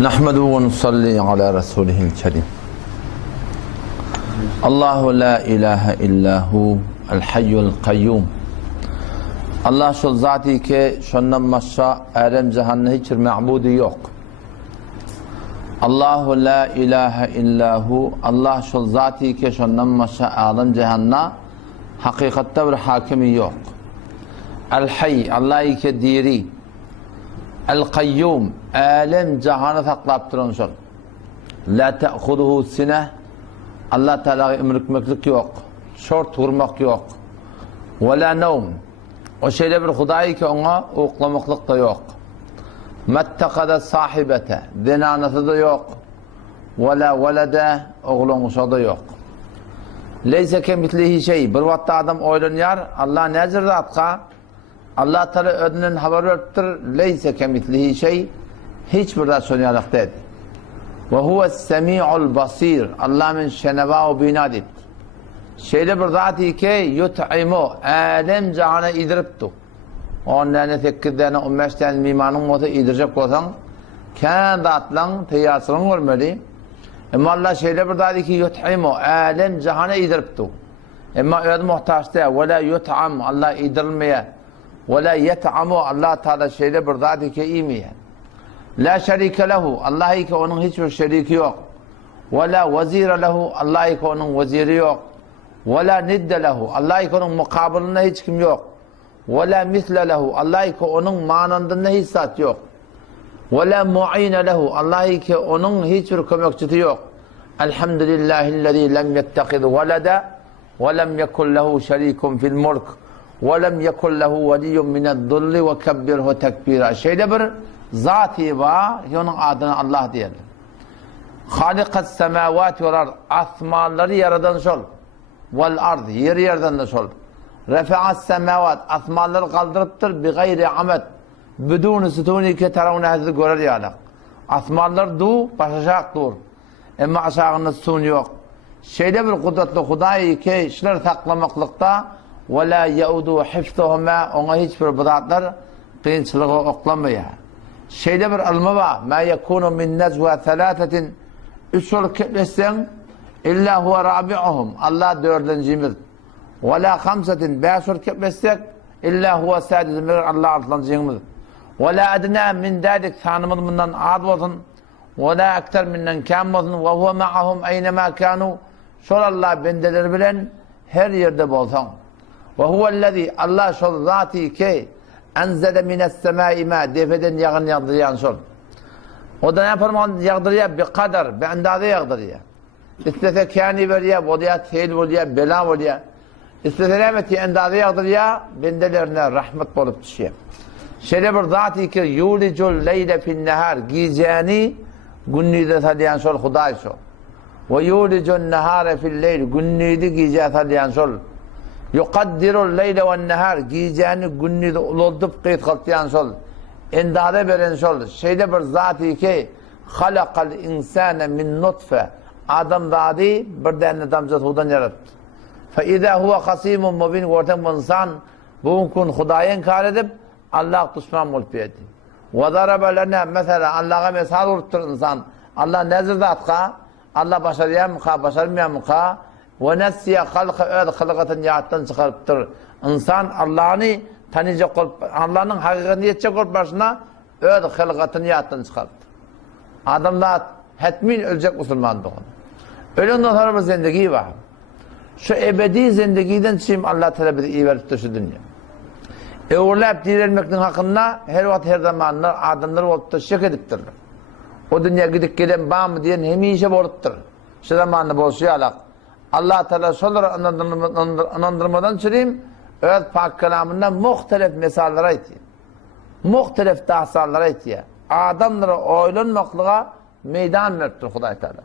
نحمده ونصلي على رسوله الكريم. الله لا إله إلا هو الحي القيوم. Allah şu zati ki şundan başka alem cihanda hiçbir ma'budu yok. Allahu la ilahe illahu. Allah şu zati ki şundan başka alem cihanda hakikatte bir hakimi yok. El hayy, Allah ki diri. El kayyum, alem cihanı saklap duran şol. La te'khuduhu sineh. Allah Teala emrikmeklik yok. Şort vurmak yok. Ve la nevm. O şeyle bir Hudayı ki ona uklamaklık da yok. Mettekade sahibete, zinanası da yok. Ve la velede, oğlunuşa da yok. Leyse kemitlihi şey, bir vatta adam oylanıyor, Allah nezir zatka, Allah Teala ödünün haber veriptir, leyse kemitlihi şey, hiçbir de sönüyalık dedi. Ve huves semi'ul basir, Allah min şeneva-u binadid. Şeyle bir zati ki yut'imu, alem cihana idiriptu. 10 tane, 8 tane, 15 tane mimanın olsa idirecek olsan, kendi atlan teyasının olmalı. Ama Allah şeyle bir zati ki yut'imu, alem cihana idiriptu. Ama öyle muhtaç değil, ve la yut'am, Allah idirilmeye. Ve la yet'amu, Allah Teala şeyle bir zati ki imeye. La şerike lehu, Allah ki onun hiçbir şeriki yok. Ve la vezire lehu, Allah ki onun veziri yok. Ve la nidde lehu, Allah ki onun mukabilinde hiç kim yok. Ve la misle lehu, Allah ki onun manandında hiç zat yok. Ve la mu'ine lehu, Allah ki onun hiçbir kömekçisi yok. Elhamdülillahillezî lem yettehiz velede ve lem yekun lehu şerikun fil mulk ve lem yekun lehu veliyyun mine'd-zulli ve kebbirhu tekbira. Şeyde bir zati var, onun adına Allah diyelim. Halikas semavati vel ard, asmanları yaradan şol. Vel ard, yer yerden de şol. Refa'as semavat, asmanları kaldırıptır bi gayri amet. Bidûn-i sütûni ki teravne hazır görer yalak. Asmanlar baş aşağı dur. Ama aşağında sütun yok. Şeyde bir kudretli Hudayı ki işler saklamaklıkta ve la yaudu hifzuhuma, ona hiçbir bıdatlar kıyınçılığı oklamaya. Şeyde bir ilmi var. Ma yekunu min nezve thelâtetin, üç ol kitlesen İlla huve rabi'uhum, Allah dördüncümüz. Ve la hamsetin, beş ol kitlesek İlla huve sadizimiz, Allah altıncımız. Ve la adna min dalik, sanımız bundan ad olsun. Ve la ekter minden kam olsun. Ve huve ma'ahum eynema kanu. Şol Allah bendeleri bilen her yerde bolsan. Ve huvellezî, Allah şol zati ki enzede mines semâi mâ, defeden yağın yağdırıyan şol. O da ne yapar yağdırıya? Bi kadar, bi endaze yağdırıya. İstese kâni veriya, volya, teyl volya, bela volya. İstese rahmeti endaze yağdırıya, bendelerine rahmet bolup düşüyor. Şöyle bir zati ki yulicul leyle fin nehar, giyeceğini günnüde sadiyan şol Huday şol. Ve yulicul nehare fil leyl, günnüde giyeceği sadiyan şol. Yukaddirul leyle ve nehar, giyeceğini günnüde uloldup kıyıt kaltıyan şol. Endade veren şol. Şeyde bir zati ki halakal insane min nutfe, Adam zadi bir tane damcası hudan yarattı. فَاِذَا هُوَ خَصِيمٌ مُبِينٌ, ortam insan bugün Hudayın kar edip Allah düşman mulp etti. وَضَرَبَ لَنَا mesela Allah'a mesal oluptur insan. Allah nezir zatka, Allah başarıya mıka, başarmaya mıka, وَنَسِيَ خَلْقَ öd hılgatın yarattan çıkarıptır. İnsan Allah'ını tanıyacak olup, Allah'ın hakikatini yetecek olup başına öd hılgatını yarattan çıkarıptır. Adamlar hetmin ölecek Müslüman doğun. Ölümden sonra bir zindagi var. Şu ebedi zindagiden çıkayım Allah Teala bize iyi verip şu dünya. Uğurlayıp dirilmekten hakkında her vakit her zamanlar adamlar olup da şek ediptirler. O dünya gidip gelen bağ mı diyen hemişe boluptur. Şu zamanında bolsuyor alak. Allah Teala şoları anandırmadan çıkayım, öyle pak kelamından muhtelif mesallara itiyor. Muhtelif tahsallara itiyor. Adamlara oylanmaklığa meydan veriptir Huday Teala.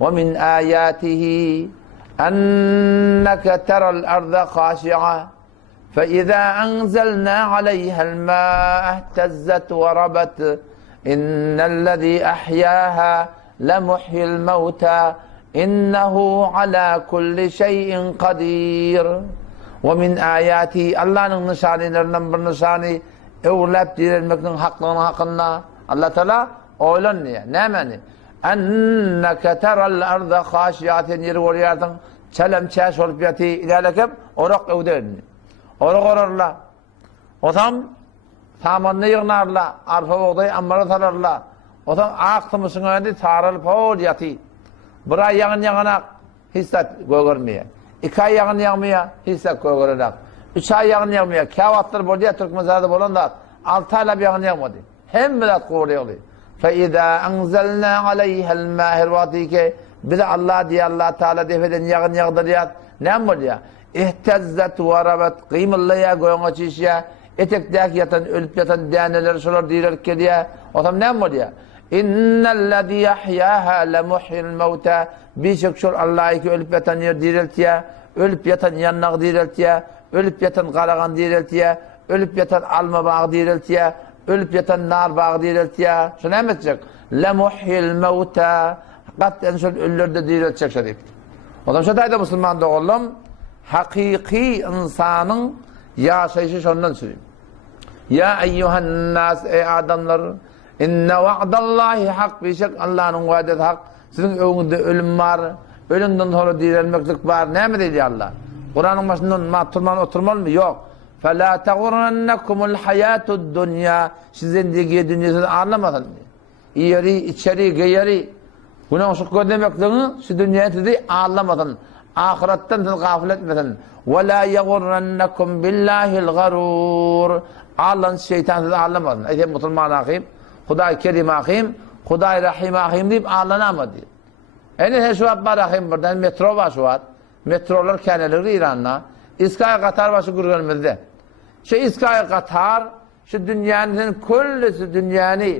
وَمِنْ آيَاتِهِ أَنَّكَ تَرَى الْأَرْضَ خَاشِعَةً فَإِذَا أَنْزَلْنَا عَلَيْهَا الْمَاءَ اهْتَزَّتْ وَرَبَتْ إِنَّ الَّذِي أَحْيَاهَا لَمُحْيِي الْمَوْتَى إِنَّهُ عَلَى كُلِّ شَيْءٍ قَدِيرٌ. وَمِنْ آيَاتِهِ, Allah'ın nişanelerinden bir nişani, evlep dirilmekten hakkının hakkında Allah Teala Oylan niye? Nemeni? Enneke teral arda haşiyatin yeri oruyardın. Çelem çeş olup yatı ilerlekep orak evderini. Orak orarla. O zaman samanını yığınarla. Arpa boğdayı ammara tararla. O zaman aktımısın önünde tarıl pol yatı. Bir ay yağın yağınak hisset görmeye. 2 ay yağın yağmaya hisset görerek. 3 ay yağın yağmaya. Kavatlar bolya Türk mezarda bolan da 6 ayla bir yağın yağmadı. Hem bilat koruyor. فَاِذَا اَنْزَلْنَا عَلَيْهَا الْمَاهِ الْوَاتِيكَ Bir de Allah diye Allah Teala defeden yağın yağdırıyat. Ne mi oluyor? اِهْتَزَّتْ وَرَبَتْ Kıymıllaya goyun açışya. Etekdeki yatan, ölüp yatan deneler şolar diyorlar diye. O zaman ne mi oluyor? İnnellezî yahyâhâ lemuhyil mevtâ Birçok şol Allah'ı ki ölüp yatan yer diriltiye, ölüp yatan yannak diriltiye, ölüp yatan karagan diriltiye, ölüp yatan alma bağı diriltiye, ölüp yatan nar bağı diriltiye. Şunu emredecek. Lemuhyil mevtâ Katten şol ölülerde diriltecek şerif. O zaman şu dayda Müslüman doğullum, hakiki insanın yaşayışı şundan süreyim. Ya eyyuhan nas ey adamlar, inne va'dallahi hak bişek Allah'ın vaadeti hak. Sizin önünde ölüm var, ölümden sonra dirilmeklik var. Ne mi dedi Allah? Kur'an'ın başından oturmalı mı? Yok. فَلَا تَغُرَنَّكُمُ الْحَيَاتُ الدُّنْيَا Sizin diye dünyasını anlamadın. İyeri, içeri, gayeri. Buna ışık görmekliğini şu dünyayı dedi anlamadın. Ahiretten siz gafil etmedin. وَلَا يَغُرَنَّكُمْ بِاللّٰهِ الْغَرُورِ Allah'ın şeytan sizi anlamadın. Eytem Müslüman akıyım, Huday Kerim akıyım, Huday Rahim akıyım deyip anlanamadı. En şu var akıyım buradan metro var şu var. Metrolar kendileri İran'la. İskay Katar başı kurganımızda. Şu İskay Katar, şu dünyanın küllüsü dünyanı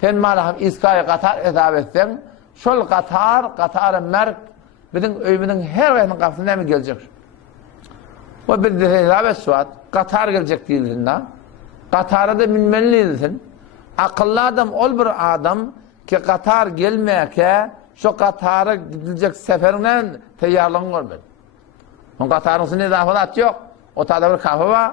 tenmalahım İskay Katar hesap etsen, şol Katar'ın merk, bizim öyümünün her yerinin kapısına mı gelecek? O bir de hesap et şu var. Katar gelecek değilsin da. Katar'a da minmeli değilsin. Akıllı adam ol bir adam ki Katar gelmeyeke şu Katar'a gidilecek seferinden teyyarlığın olmadı. Onun Katar'ın üstünde zafilat yok. O tarafta bir kafe var,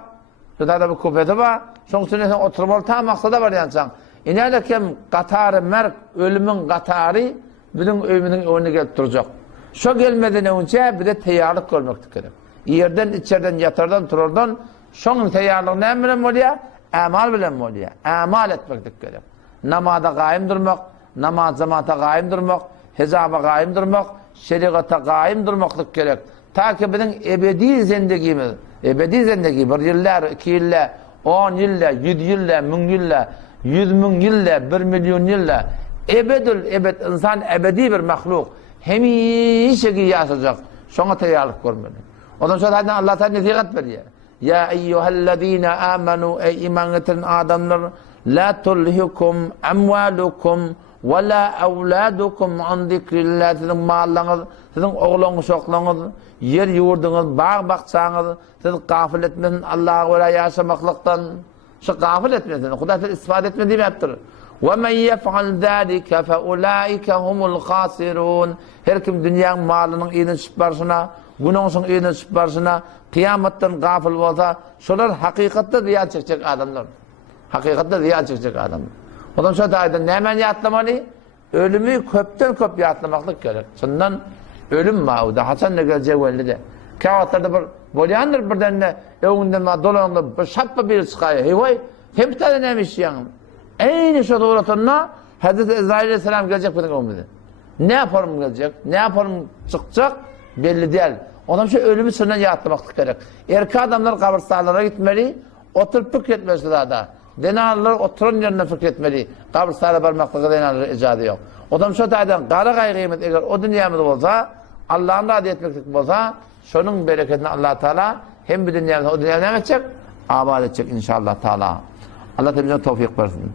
şu tarafta bir kupeti var. Şunun üstünde oturmalı tam maksada var yansan. İneyle kim Katar'ı merk, ölümün Katar'ı bütün ölümünün önüne gelip duracak. Şu gelmeden önce bir de teyyarlık görmektir gerek. Yerden, içeriden, yatardan, tururdan şunun teyyarlığı ne bilem oluyor? Amal bilem oluyor. Amal etmektir gerek. Namazda kaim durmak, namaz cemaate kaim durmak, hesaba kaim durmak, şerikata kaim durmaklık gerek. Ta ki bizim ebedi zindegimiz, ebedi zindegi bir yıllar, 2 yıllar, 10 yıllar, 100 yıllar, 1000 yıllar, 100.000 yıllar, 1 milyon yıllar, ebed insan ebedi bir mahluk. Hemişe yaşayacak. Şuna teyyarlık görmeli. O zaman şöyle Allah Teala nasihat veriyor. Ya eyyühellezine amenu ey iman getiren adamlar la tulhikum amwalukum ve la evladukum an zikrillah sizin mallarınız, sizin oğlunuz, çocuklarınız, yer yurdunuz, bağ bakçanız, siz gafil etmesin Allah'a ve yaşamaklıktan. Şu gafil etmesin. Huda siz istifade etmesin demektir. وَمَنْ يَفْعَلْ ذَٰلِكَ فَاُولَٰئِكَ هُمُ الْخَاسِرُونَ Her kim dünyanın malının iyinin süparsına, günahının iyinin süparsına, kıyametten gafil olsa, şular hakikatte ziyan çekecek adamlar. Hakikatte ziyan çekecek adamlar. O zaman şu da ne hemen yatlamalı? Ölümü köpten köp yatlamaklık gerek. Sondan ölüm var. Hasan da gelecek öyle de. Kavatlarda bir bolyandır birden de önünden dolanında bir şappa bir çıkıyor. Hey hem tane neymiş yani? Aynı şu doğrultusunda Hazreti İsrail Aleyhisselam gelecek benim önümde. Ne yaparım gelecek? Ne yaparım çıkacak? Belli değil. O zaman şu ölümü sınırdan yatlamaklık gerek. Erkek adamlar kabirstanlara gitmeli, oturup fikretmesi da. Denarlar oturun yerine fikretmeli. Kabirstanlara varmaklığı denarlar icadı yok. O zaman şu taydan kara kıymet eğer o dünyamız olsa, Allah'ın da etmeklik olsa, şunun bereketini Allah Teala hem bir dünyamızda o dünyamızda ne edecek? Amal edecek inşallah Teala. Allah bize tevfik versin.